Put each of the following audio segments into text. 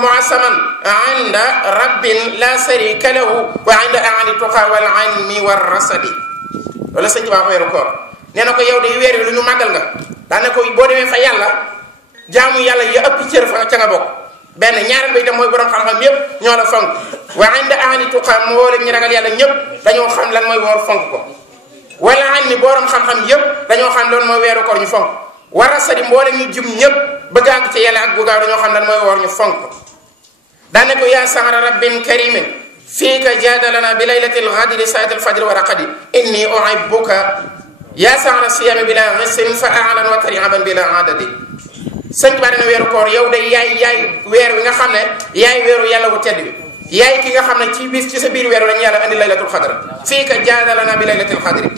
muasaman inda rabbin la sharika lahu wa inda ahli tuqa wal ilmi war rasadi loolu sëñ Tuubaa weeru koor nee na ko yow de weer wi lu ñu màggal nga daana ko boo demee fa yàlla jaamu yàlla yi ëpp cër fa ca nga bokk benn ñaareel ba itam mooy borom xam-xam yépp ñoo la fonk wa inda ahli tuqa moo leen ñu ragal yàlla ñëpp dañoo xam lan mooy woor fonk ko wala ilmi borom xam-xam yépp dañoo xam loolu mooy weeru koor ñu fonk war rasadi mboolem ñu jum ñëpp bëgg àgg ci yàlla ak bu gaaw dañoo xam lan mooy woor ñu fonk ko daane ko yaa sahra rabbin karimin fiika jadalana bi laylatil ghadri saat al fajr wa raqadi inni uhibbuka yaa sahra siyami bila ghisrin fa a'lan wa tari'aban bila adadi sëñ Tuubaa dana weeru koor yow day yaay weer wi nga xam ne yaay weeru yàlla wu tedd bi yaay ki nga xam ne ci bis ci sa biir weeru lañu yàlla andi laylatul xadr fiika jadalana bi laylatil ghadri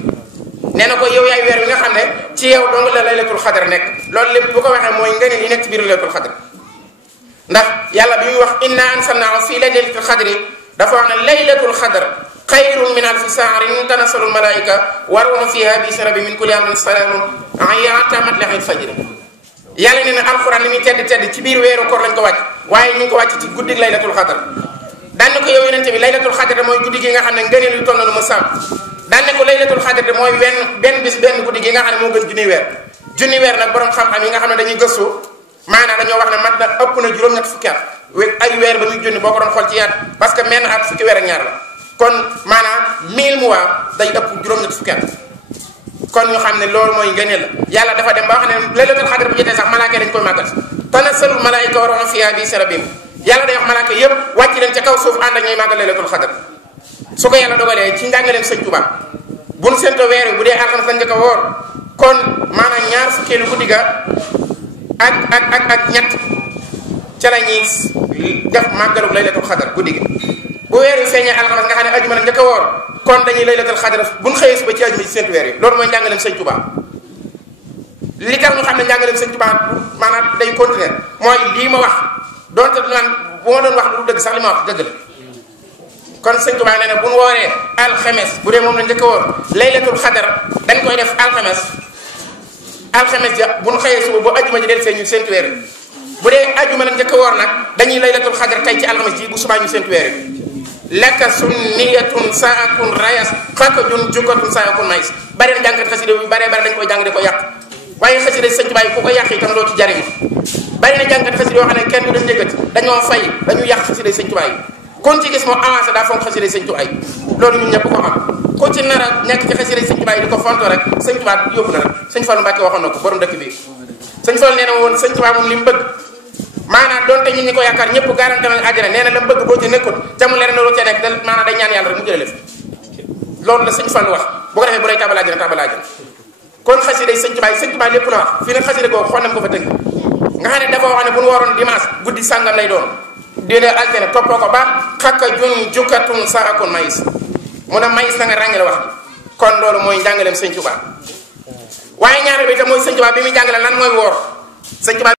nee na ko yow yaay weer wi nga xam ne ci yow dong la laylatul xadr nekk loolu lépp bu ko waxee mooy ngëneel yi nekk ci biir laylatul xadr ndax yàlla bi muy wax inna ansalnaahu fi laylatil xadri dafa wax ne laylatul xadr xayrun min alfi sahrin tanazzalu almalaika wa ruuhu fiha bi izni rabbihim min kulli amrin salaamun hatta matla'il fajr yàlla nee na alxuraan li muy tedd tedd ci biir weeru koor lañ ko wàcc waaye ñu ngi ko wàcc ci guddig laylatul xadr daan na ko yow yonente bi laylatul xadr mooy guddi gi nga xam ne ngëneel yu toll na lu ma sàmm daan ne ko laylatul xadr de mooy benn bis benn guddi gi nga xam ne moo gën junni weer nag borom xam-xam yi nga xam ne dañuy gëstu maanaam dañoo wax ne mat na ëpp na juróom-ñett fukki at ay weer ba muy junni boo ko doon xool ci yaat parce que menn at fukki weer ak ñaar la kon maanaam 1000 mois day ëpp juróom-ñett fukki at kon ñu xam ne loolu mooy ngëneel la yàlla dafa dem ba wax ne laylatul xadr bu jotee sax malaaka dañ koy màggal tanazzalu malaa'ika wa ruuhu fiihaa bi izni rabbihim yàlla day wax malaaka yépp wàcc leen ca kaw suuf ànd ak ñooy màggal laylatul xadr su ko yàlla dogalee ci njàngaleem sëñ Tuubaa bu nu seentoo weer wi bu dee alxames lañ njëkk a woor kon maanaam ñaar fukkeelu guddi ga ak ñett ca la ñuy def màggalu laylatul xadr guddi gi bu weer wi feeñee alxames nga xam ne ajuma la njëkk a woor kon dañuy laylatul xadr bu ñu xëyee suba ci ajuma ci seentu weer wi loolu mooy njàngaleem sëñ Tuubaa li tax ñu xam ne njàngaleem sëñ Tuubaa maanaam day continuer mooy lii ma wax doonte naan bu ma doon wax lu dëgg sax li ma wax dëgg la kon sëñ Tuubaa nee na bu ñu wooree alxames bu dee moom la njëkk a woor laylatul xadr dañ koy def alxames ja bu ñu xëyee suba bu ajuma ji del see ñu seentu weer wi bu dee ajuma la njëkk a woor nag dañuy laylatul xadr tey ci alxames ji bu subaa ñu seentu weer wi laka sunniyatun saakun rayas xaka jun jukkatun saakun mays bari na jàngat xasida bi bare dañ koy jàng di ko yàq waaye xasida sëñ Tuubaa yi ku ko yàq itam doo ci jariñu bari na jàngat xasida yoo xam ne kenn du dañ njëkkati dañoo fay dañu yàq xasida sëñ Tuubaa yi kon ci gis moom avancé daa fonk xasida sëñ Tuubaa yi loolu ñun ñëpp ko xam ku ci nar a nekk ci xasida sëñ Tuubaa yi di ko fonto rek sëñ Tuubaa yóbbu na rek sëñ Fallu Mbàkke waxoon na ko borom dëkk bi sëñ Fallu nee na woon sëñ Tuubaa moom li mu bëgg maanaam doonte ñi ko yaakaar ñëpp garanté nañ àjjana nee na la mu bëgg boo ci nekkul te mu leer na loo ca nekk da maanaam day ñaan yàlla rek mu jëlee lef loolu la sëñ Fallu wax bu ko defee bu lay tabal àjjana tabal àjjana kon xasida sëñ Tuubaa lépp la wax fii nag xasida googu xool nañ ko fa tënk nga xam ne dafa wax ne bu ñu waroon dimanche guddi sàngam lay doon dina altine toppoo ko ba xakka jun jukkatun saakun mayis mu ne mayis na nga ràññale wax kon loolu mooy njàngaleem sëñ Tuubaa waaye ñaareel bi itam mooy sëñ Tuubaa bi muy jàngale lan mooy woor sëñ Tuubaa